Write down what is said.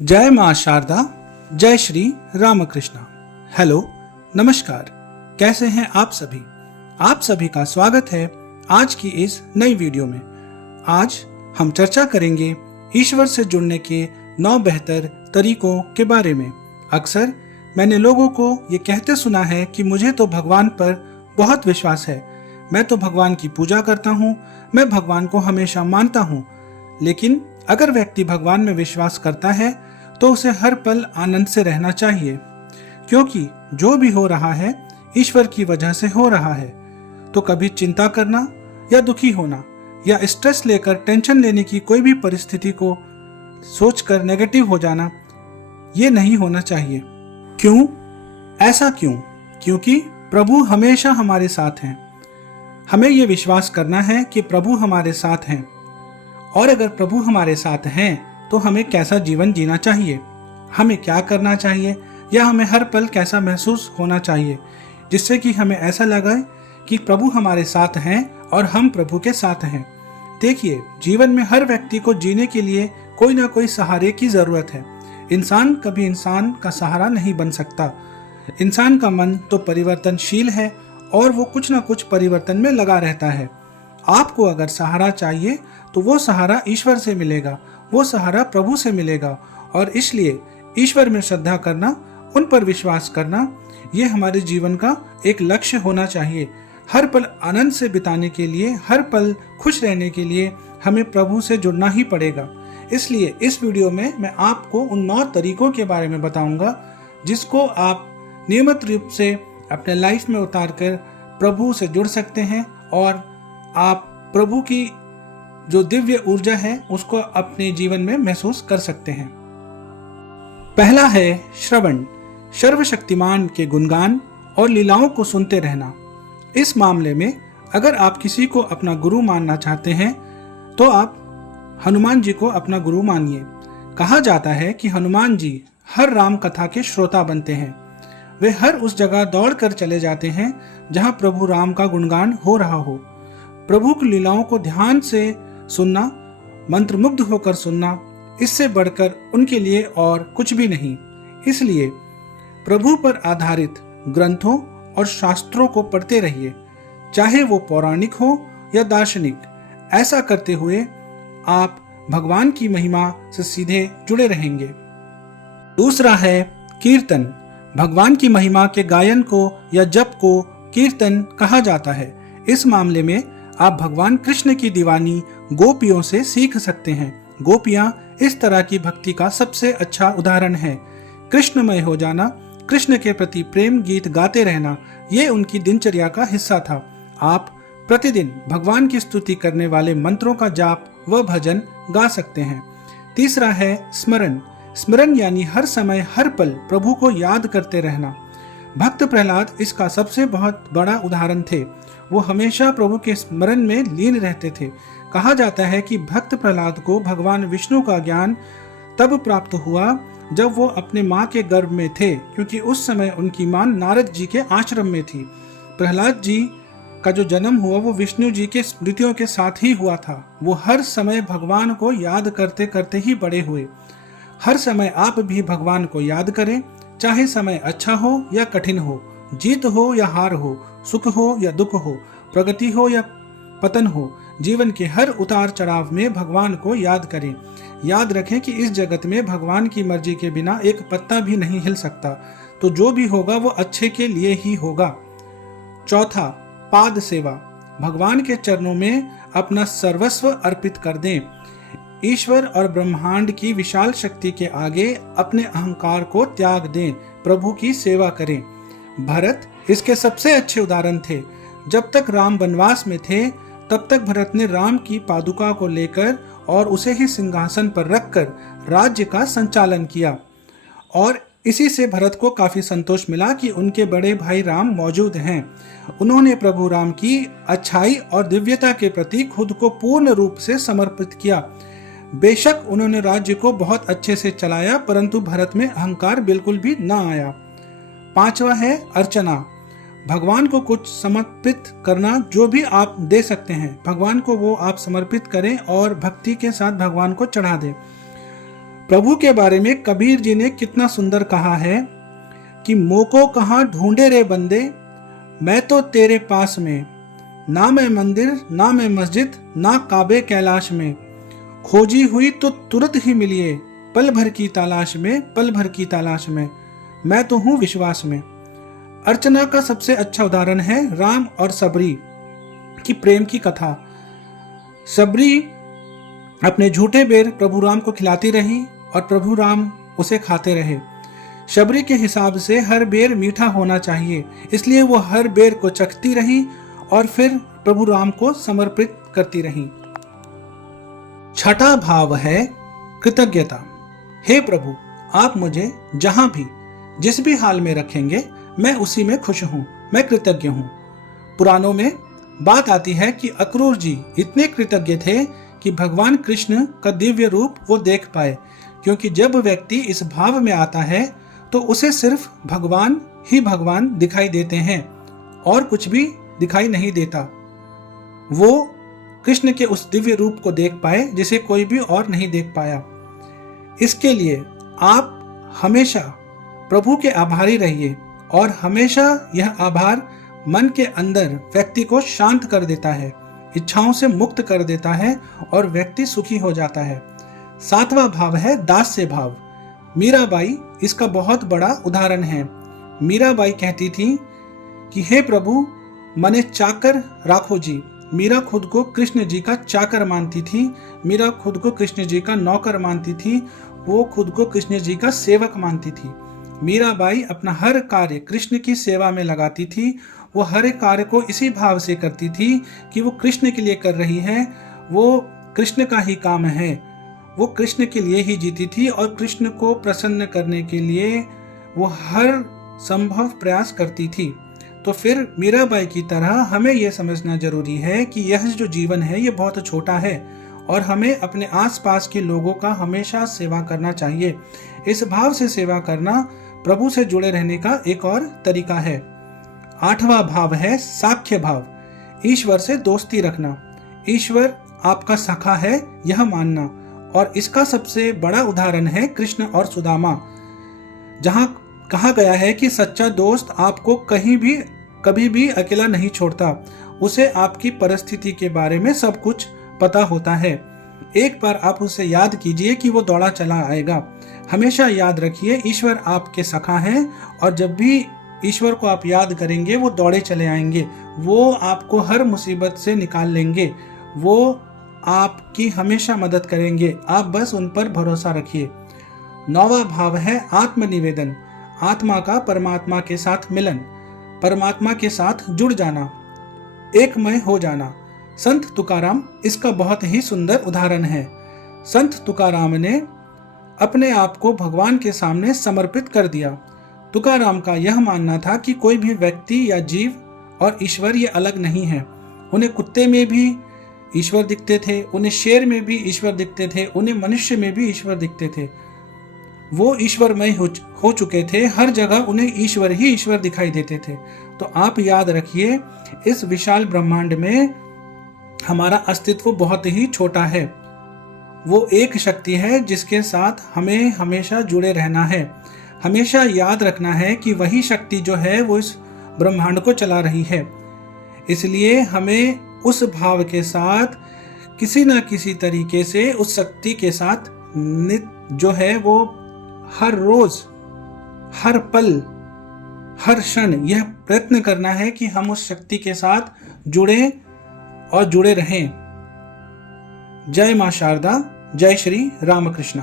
जय मां शारदा, जय श्री रामकृष्णा। हेलो, नमस्कार। कैसे हैं आप सभी? आप सभी का स्वागत है आज की इस नई वीडियो में। आज हम चर्चा करेंगे ईश्वर से जुड़ने के 9 बेहतर तरीकों के बारे में। अक्सर मैंने लोगों को ये कहते सुना है कि मुझे तो भगवान पर बहुत विश्वास है, मैं तो भगवान की पूजा करता हूँ, मैं भगवान को हमेशा मानता हूँ। लेकिन अगर व्यक्ति भगवान में विश्वास करता है तो उसे हर पल आनंद से रहना चाहिए, क्योंकि जो भी हो रहा है ईश्वर की वजह से हो रहा है। तो कभी चिंता करना या दुखी होना या स्ट्रेस लेकर टेंशन लेने की कोई भी परिस्थिति को सोचकर नेगेटिव हो जाना, ये नहीं होना चाहिए। क्यों? ऐसा क्यों? क्योंकि प्रभु हमेशा हमारे साथ हैं। हमें ये विश्वास करना है कि प्रभु हमारे साथ हैं, और अगर प्रभु हमारे साथ हैं तो हमें कैसा जीवन जीना चाहिए, हमें क्या करना चाहिए, या हमें हर पल कैसा महसूस होना चाहिए, जिससे कि हमें ऐसा लगे कि प्रभु हमारे साथ हैं और हम प्रभु के साथ हैं। देखिए, जीवन में हर व्यक्ति को जीने के लिए कोई ना कोई सहारे की जरूरत है। इंसान कभी इंसान का सहारा नहीं बन सकता। इंसान का मन तो परिवर्तनशील है और वो कुछ ना कुछ परिवर्तन में लगा रहता है। आपको अगर सहारा चाहिए तो वो सहारा ईश्वर से मिलेगा, वो सहारा प्रभु से मिलेगा। और इसलिए ईश्वर में श्रद्धा करना, उन पर विश्वास करना, ये हमारे जीवन का एक लक्ष्य होना चाहिए। हर पल आनंद से बिताने के लिए, हर पल खुश रहने के लिए हमें प्रभु से जुड़ना ही पड़ेगा। इसलिए इस वीडियो में मैं आपको उन 9 तरीकों के बारे में बताऊंगा जिसको आप नियमित रूप से अपने लाइफ में उतारकर प्रभु से जुड़ सकते हैं और आप प्रभु की जो दिव्य ऊर्जा है उसको अपने जीवन में महसूस कर सकते हैं। पहला है श्रवण, सर्वशक्तिमान के गुणगान और लीलाओं को सुनते रहना। इस मामले में अगर आप किसी को अपना गुरु मानना चाहते हैं तो आप हनुमान जी को अपना गुरु मानिए। कहा जाता है कि हनुमान जी हर राम कथा के श्रोता बनते हैं। वे हर उस जगह दौड़ कर चले जाते हैं जहां प्रभु राम का गुणगान हो रहा हो। प्रभु की लीलाओं को ध्यान से सुनना, मंत्रमुग्ध होकर सुनना, इससे बढ़कर उनके लिए और कुछ भी नहीं। इसलिए प्रभु पर आधारित ग्रंथों और शास्त्रों को पढ़ते रहिए, चाहे वो पौराणिक हो या दार्शनिक। ऐसा करते हुए आप भगवान की महिमा से सीधे जुड़े रहेंगे। दूसरा है कीर्तन। भगवान की महिमा के गायन को या जप को कीर्तन कहा जाता है। इस मामले में आप भगवान कृष्ण की दीवानी गोपियों से सीख सकते हैं। गोपियां इस तरह की भक्ति का सबसे अच्छा उदाहरण है। कृष्णमय हो जाना, कृष्ण के प्रति प्रेम गीत गाते रहना, ये उनकी दिनचर्या का हिस्सा था। आप प्रतिदिन भगवान की स्तुति करने वाले मंत्रों का जाप व भजन गा सकते हैं। तीसरा है स्मरण। स्मरण यानी हर समय हर पल प्रभु को याद करते रहना। भक्त प्रहलाद इसका सबसे बहुत बड़ा उदाहरण थे। वो हमेशा प्रभु के स्मरण में लीन रहते थे। कहा जाता है कि भक्त प्रहलाद को भगवान विष्णु का ज्ञान तब प्राप्त हुआ जब वो अपने माँ के गर्भ में थे, क्योंकि उस समय उनकी माँ नारद जी के आश्रम में थी। प्रहलाद जी का जो जन्म हुआ वो विष्णु जी के स्मृतियों के साथ ही हुआ था। वो हर समय भगवान को याद करते करते ही बड़े हुए। हर समय आप भी भगवान को याद करें, चाहे समय अच्छा हो या कठिन हो, जीत हो या हार हो, सुख हो या दुख हो, प्रगति हो या पतन हो। जीवन के हर उतार चढ़ाव में भगवान को याद करें। याद रखें कि इस जगत में भगवान की मर्जी के बिना एक पत्ता भी नहीं हिल सकता, तो जो भी होगा वो अच्छे के लिए ही होगा। चौथा, पाद सेवा। भगवान के चरणों में अपना सर्वस्व अर्पित कर दें। ईश्वर और ब्रह्मांड की विशाल शक्ति के आगे अपने अहंकार को त्याग दें, प्रभु की सेवा करें। भरत इसके सबसे अच्छे उदाहरण थे। जब तक राम वनवास में थे तब तक भरत ने राम की पादुका को लेकर और उसे ही सिंहासन पर रखकर राज्य का संचालन किया, और इसी से भरत को काफी संतोष मिला कि उनके बड़े भाई राम मौजूद हैं। उन्होंने प्रभु राम की अच्छाई और दिव्यता के प्रति खुद को पूर्ण रूप से समर्पित किया। बेशक उन्होंने राज्य को बहुत अच्छे से चलाया, परंतु भरत में अहंकार बिल्कुल भी न आया। पांचवा है अर्चना। भगवान को कुछ समर्पित करना। जो भी आप दे सकते हैं भगवान को वो आप समर्पित करें और भक्ति के साथ भगवान को चढ़ा दें। प्रभु के बारे में कबीर जी ने कितना सुंदर कहा है कि मोको कहाँ ढूंढे रे बंदे, मैं तो तेरे पास में, ना मैं मंदिर ना मैं मस्जिद ना काबे कैलाश में, खोजी हुई तो तुरंत ही मिलिए, पल भर की तलाश में, पल भर की तलाश में, मैं तो हूं विश्वास में। अर्चना का सबसे अच्छा उदाहरण है राम और सबरी की प्रेम की कथा। सबरी अपने झूठे बेर प्रभु राम को खिलाती रही और प्रभु राम उसे खाते रहे। शबरी के हिसाब से हर बेर मीठा होना चाहिए, इसलिए वो हर बेर को चखती रही और फिर प्रभु राम को समर्पित करती रही। छठा भाव है कृतज्ञता। हे प्रभु, आप मुझे जहां भी जिस भी हाल में रखेंगे मैं उसी में खुश हूं, मैं कृतज्ञ हूं। पुराणों में बात आती है कि अक्रूर जी इतने कृतज्ञ थे कि भगवान कृष्ण का दिव्य रूप वो देख पाए, क्योंकि जब व्यक्ति इस भाव में आता है तो उसे सिर्फ भगवान ही भगवान दिखाई देते हैं और कुछ भी दिखाई नहीं देता। वो कृष्ण के उस दिव्य रूप को देख पाए जिसे कोई भी और नहीं देख पाया। इसके लिए आप हमेशा प्रभु के आभारी रहिए और हमेशा यह आभार मन के अंदर व्यक्ति को शांत कर देता है, इच्छाओं से मुक्त कर देता है और व्यक्ति सुखी हो जाता है। सातवां भाव है दास्य भाव। मीराबाई इसका बहुत बड़ा उदाहरण है। मीराबाई कहती थी कि हे प्रभु, मने चाकर राखो जी। मीरा खुद को कृष्ण जी का चाकर मानती थी, मीरा खुद को कृष्ण जी का नौकर मानती थी, वो खुद को कृष्ण जी का सेवक मानती थी। मीराबाई अपना हर कार्य कृष्ण की सेवा में लगाती थी। वो हर एक कार्य को इसी भाव से करती थी कि वो कृष्ण के लिए कर रही है, वो कृष्ण का ही काम है, वो कृष्ण के लिए ही जीती थी और कृष्ण को प्रसन्न करने के लिए वो हर संभव प्रयास करती थी। तो फिर मीराबाई की तरह हमें यह समझना जरूरी है कि यह जो जीवन है ये बहुत छोटा है और हमें अपने आसपास के लोगों का हमेशा सेवा करना चाहिए। इस भाव से सेवा करना प्रभु से जुड़े रहने का एक और तरीका है। आठवां भाव है साख्य भाव। ईश्वर से दोस्ती रखना, ईश्वर आपका सखा है यह मानना, और इसका सबसे बड़ा उदाहरण है कृष्ण और सुदामा, जहां कहा गया है कि सच्चा दोस्त आपको कभी भी अकेला नहीं छोड़ता, उसे आपकी परिस्थिति के बारे में सब कुछ पता होता है। एक बार आप उसे याद कीजिए कि वो दौड़ा चला आएगा। हमेशा याद रखिए ईश्वर आपके सखा हैं और जब भी ईश्वर को आप याद करेंगे वो दौड़े चले आएंगे, वो आपको हर मुसीबत से निकाल लेंगे, वो आपकी हमेशा मदद करेंगे, आप बस उन पर भरोसा रखिए। नौवां भाव है आत्मनिवेदन। आत्मा का परमात्मा के साथ मिलन, परमात्मा के साथ जुड़ जाना, एकमय हो जाना। संत तुकाराम इसका बहुत ही सुंदर उदाहरण है। संत तुकाराम ने अपने आप को भगवान के सामने समर्पित कर दिया। तुकाराम का यह मानना था कि कोई भी व्यक्ति या जीव और ईश्वर ये अलग नहीं है। उन्हें कुत्ते में भी ईश्वर दिखते थे, उन्हें शेर में भी ईश्वर दिखते थे, उन्हें मनुष्य में भी ईश्वर दिखते थे। वो ईश्वरमय हो चुके थे, हर जगह उन्हें ईश्वर ही ईश्वर दिखाई देते थे। तो आप याद रखिए, इस विशाल ब्रह्मांड में हमारा अस्तित्व बहुत ही छोटा है। वो एक शक्ति है जिसके साथ हमें हमेशा जुड़े रहना है। हमेशा याद रखना है कि वही शक्ति जो है वो इस ब्रह्मांड को चला रही है। इसलिए हमें उस भाव के साथ किसी न किसी तरीके से उस शक्ति के साथ जो है वो हर रोज, हर पल, हर क्षण यह प्रयत्न करना है कि हम उस शक्ति के साथ जुड़े और जुड़े रहें। जय मां शारदा, जय श्री रामकृष्ण।